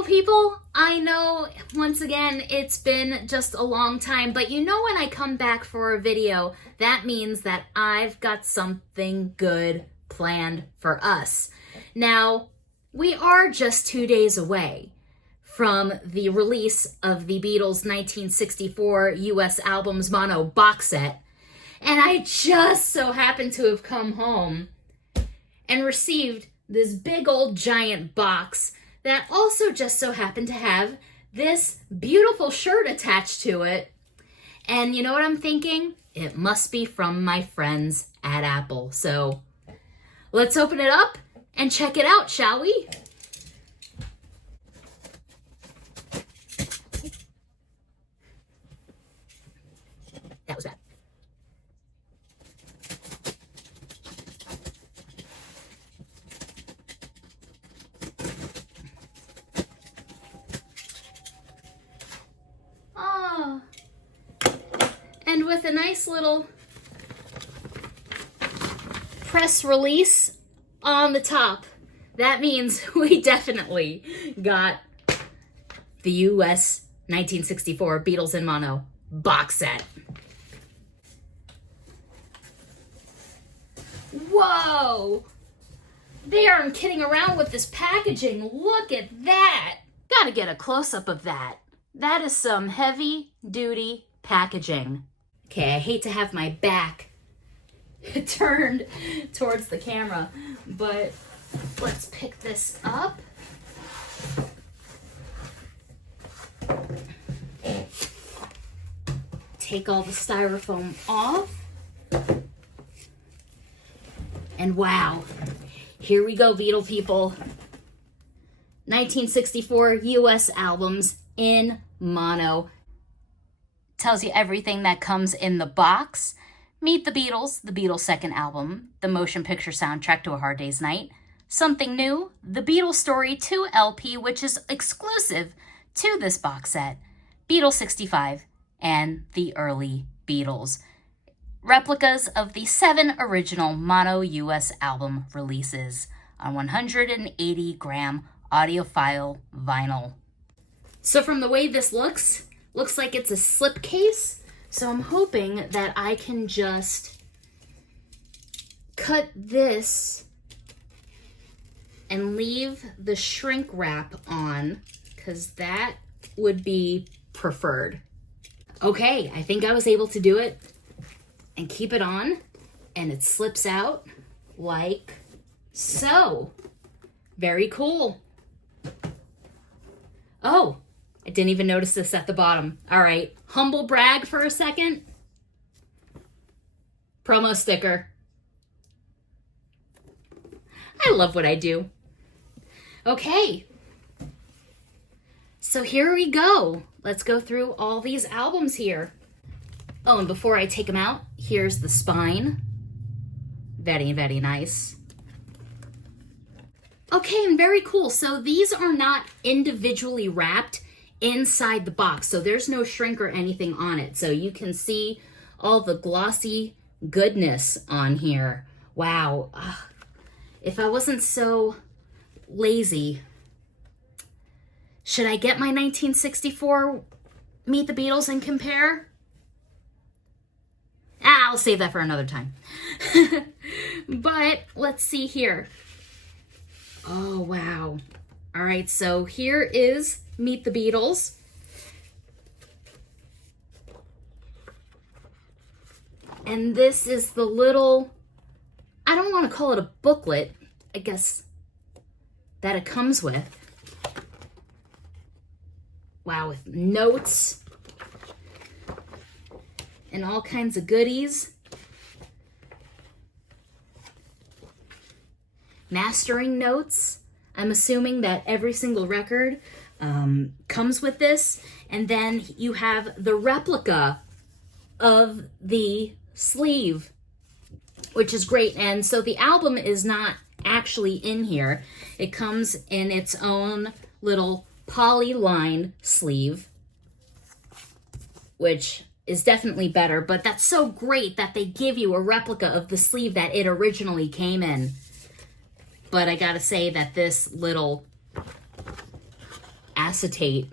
Beatle people, I know, once again, it's been just a long time, but you know when I come back for a video, that means that I've got something good planned for us. Now, we are just 2 days away from the release of the Beatles' 1964 US Albums Mono box set, and I just so happened to have come home and received this big old giant box that also just so happened to have this beautiful shirt attached to it. And you know what I'm thinking? It must be from my friends at Apple. So let's open it up and check it out, shall we? That was bad. And with a nice little press release on the top, that means we definitely got the US 1964 Beatles in Mono box set. Whoa! They aren't kidding around with this packaging. Look at that! Gotta get a close-up of that. That is some heavy-duty packaging. Okay, I hate to have my back turned towards the camera, but let's pick this up. Take all the styrofoam off. And wow, here we go, Beatle people. 1964 US albums in mono. Tells you everything that comes in the box. Meet the Beatles' second album, the motion picture soundtrack to A Hard Day's Night. Something new, the Beatles Story 2 LP, which is exclusive to this box set. Beatles 65 and the early Beatles. Replicas of the 7 original mono US album releases on 180-gram audiophile vinyl. So from the way this looks like it's a slipcase. So I'm hoping that I can just cut this and leave the shrink wrap on, because that would be preferred. Okay, I think I was able to do it and keep it on, and it slips out like so. Very cool. Oh, I didn't even notice this at the bottom. All right, humble brag for a second. Promo sticker. I love what I do. Okay, so here we go. Let's go through all these albums here. Oh, and before I take them out, here's the spine. Very, very nice. Okay, and very cool. So these are not individually wrapped inside the box, so there's no shrink or anything on it. So you can see all the glossy goodness on here. Wow. If I wasn't so lazy, should I get my 1964 Meet the Beatles and compare? I'll save that for another time. But let's see here. Oh, wow. All right, so here is Meet the Beatles. And this is the little, I don't want to call it a booklet, I guess, that it comes with. Wow, with notes and all kinds of goodies. Mastering notes. I'm assuming that every single record comes with this. And then you have the replica of the sleeve, which is great. And so the album is not actually in here. It comes in its own little poly-lined sleeve, which is definitely better, but that's so great that they give you a replica of the sleeve that it originally came in. But I gotta say that this little acetate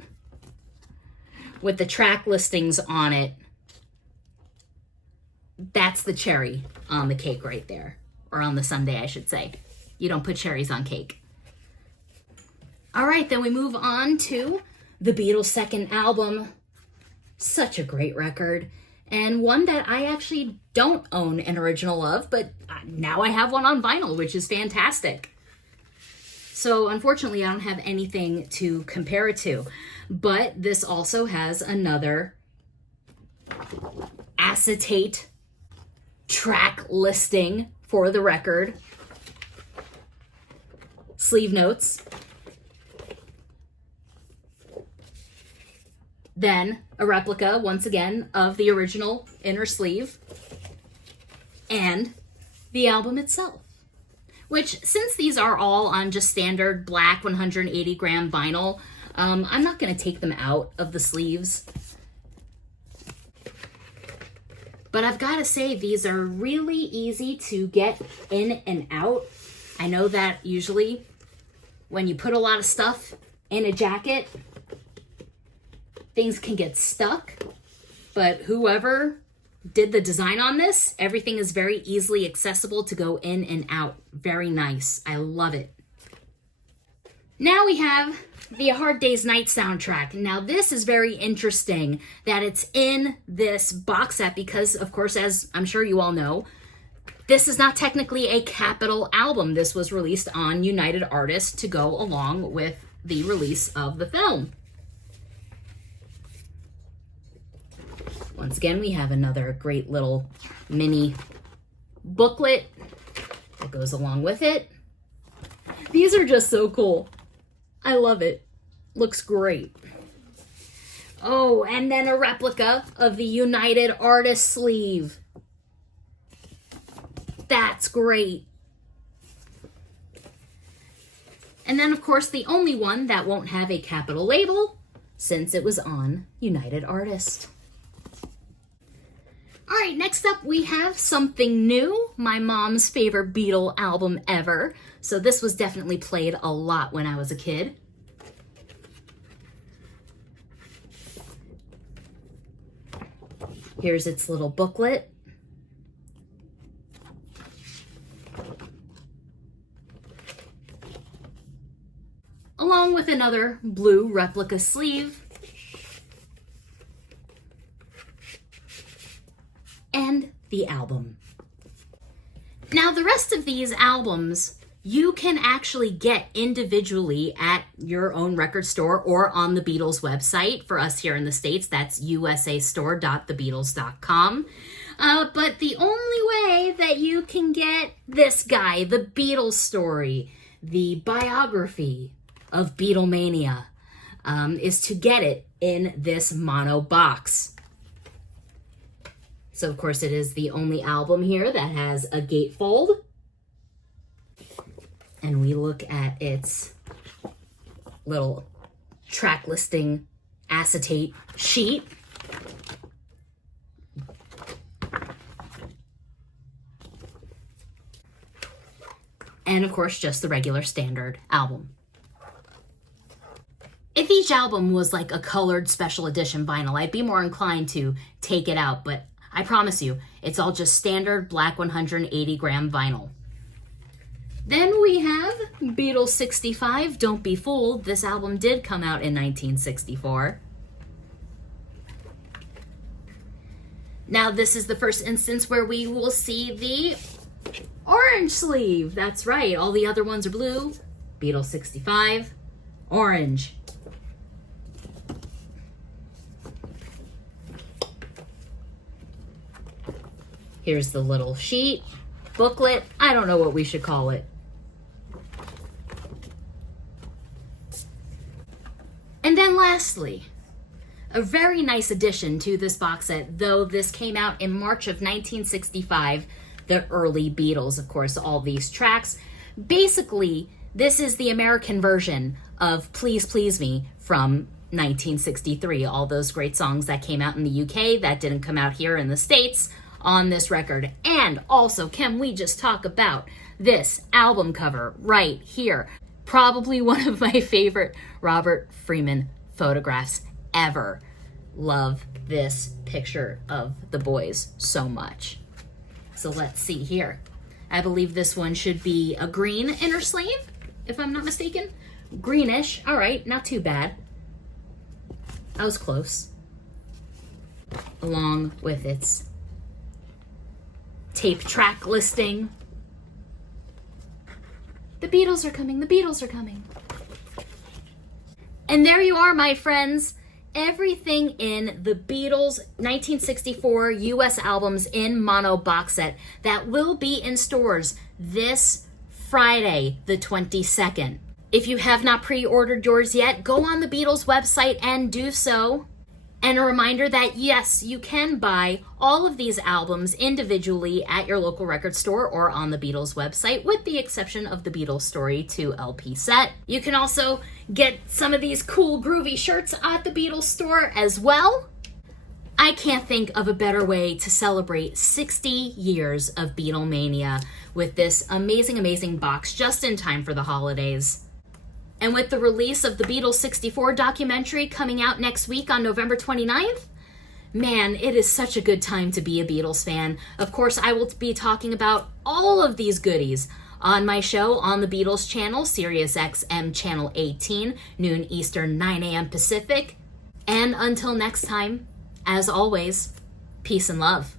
with the track listings on it. That's the cherry on the cake right there. Or on the sundae, I should say. You don't put cherries on cake. All right, then we move on to the Beatles' second album. Such a great record. And one that I actually don't own an original of, but now I have one on vinyl, which is fantastic. So unfortunately, I don't have anything to compare it to. But this also has another acetate track listing for the record. Sleeve notes. Then a replica, once again, of the original inner sleeve. And the album itself. Which, since these are all on just standard black 180 gram vinyl, I'm not going to take them out of the sleeves. But I've got to say, these are really easy to get in and out. I know that usually when you put a lot of stuff in a jacket, things can get stuck. But whoever did the design on this, everything is very easily accessible to go in and out. Very nice. I love it. Now we have the A Hard Day's Night soundtrack. Now this is very interesting that it's in this box set because, of course, as I'm sure you all know, this is not technically a Capitol album. This was released on United Artists to go along with the release of the film. Once again, we have another great little mini booklet that goes along with it. These are just so cool. I love it. Looks great. Oh, and then a replica of the United Artists sleeve. That's great. And then, of course, the only one that won't have a Capitol label since it was on United Artists. All right, next up we have something new, my mom's favorite Beatle album ever. So this was definitely played a lot when I was a kid. Here's its little booklet. Along with another blue replica sleeve. And the album. Now, the rest of these albums you can actually get individually at your own record store or on the Beatles website. For us here in the States, that's usastore.thebeatles.com. But the only way that you can get this guy, the Beatles story, the biography of Beatlemania, is to get it in this mono box. So, of course, it is the only album here that has a gatefold. And we look at its little track listing acetate sheet. And, of course, just the regular standard album. If each album was like a colored special edition vinyl, I'd be more inclined to take it out, but I promise you, it's all just standard black 180 gram vinyl. Then we have Beatles 65, Don't Be Fooled. This album did come out in 1964. Now this is the first instance where we will see the orange sleeve. That's right, all the other ones are blue. Beatles 65, orange. Here's the little sheet, booklet. I don't know what we should call it. And then lastly, a very nice addition to this box set, though this came out in March of 1965, the early Beatles, of course, all these tracks. Basically, this is the American version of Please Please Me from 1963, all those great songs that came out in the UK that didn't come out here in the States on this record. And also, can we just talk about this album cover right here? Probably one of my favorite Robert Freeman photographs ever. Love this picture of the boys so much. So let's see here. I believe this one should be a green inner sleeve, if I'm not mistaken. Greenish. All right, not too bad. I was close. Along with its tape track listing. The Beatles are coming, the Beatles are coming. And there you are, my friends. Everything in the Beatles 1964 US albums in mono box set that will be in stores this Friday, the 22nd. If you have not pre-ordered yours yet, go on the Beatles website and do so. And a reminder that yes, you can buy all of these albums individually at your local record store or on the Beatles website, with the exception of the Beatles Story 2 LP set. You can also get some of these cool groovy shirts at the Beatles store as well. I can't think of a better way to celebrate 60 years of Beatlemania with this amazing, amazing box just in time for the holidays. And with the release of the Beatles 64 documentary coming out next week on November 29th, man, it is such a good time to be a Beatles fan. Of course, I will be talking about all of these goodies on my show on the Beatles channel, Sirius XM Channel 18, noon Eastern, 9 a.m. Pacific. And until next time, as always, peace and love.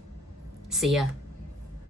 See ya.